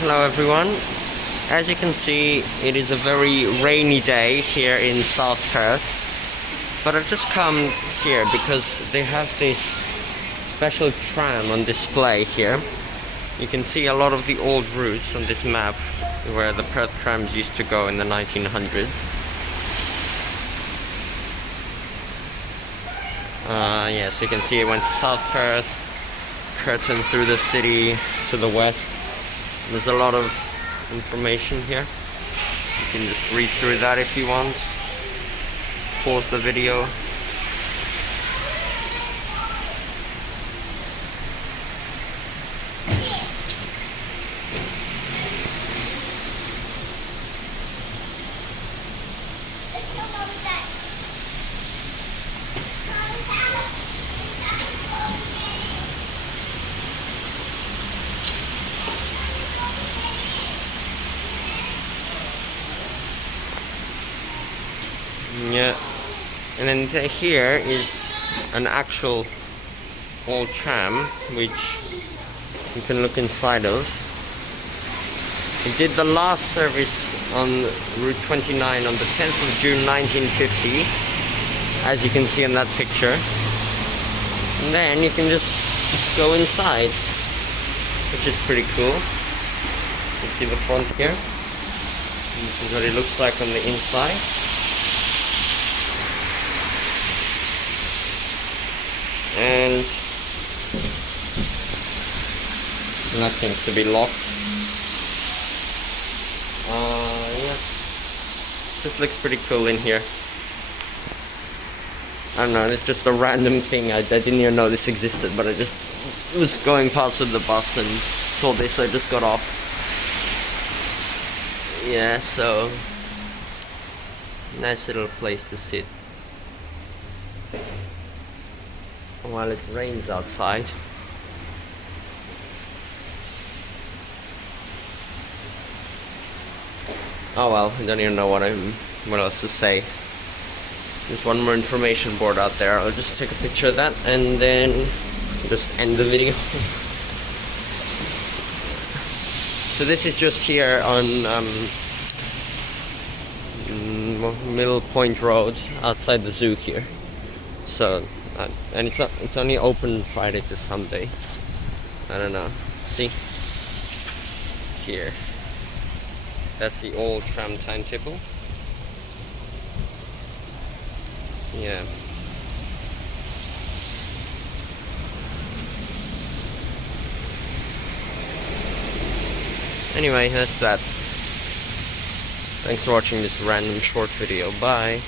Hello everyone. As you can see, it is a very rainy day here in South Perth. But I've just come here because they have this special tram on display here. You can see a lot of the old routes on this map where the Perth trams used to go in the 1900s. So you can see it went to South Perth, Curtin through the city to the west. There's a lot of information here. You can just read through that if you want. Pause the video. Yeah, and then here is an actual old tram which you can look inside of. It did the last service on Route 29 on the 10th of June 1950, as you can see in that picture. And then you can just go inside, which is pretty cool. You can see the front here. And this is what it looks like on the inside. And that seems to be locked. Yeah, this looks pretty cool in here. I don't know, it's just a random thing. I didn't even know this existed, but I just was going past with the bus and saw this, so I just got off. Yeah, so nice little place to sit while it rains outside. Oh well, I don't even know what else to say. There's one more information board out there. I'll just take a picture of that and then just end the video. So this is just here on Middle Point Road outside the zoo here. So and it's only open Friday to Sunday. I don't know. See? Here. That's the old tram timetable. Yeah. Anyway, that's that. Thanks for watching this random short video. Bye.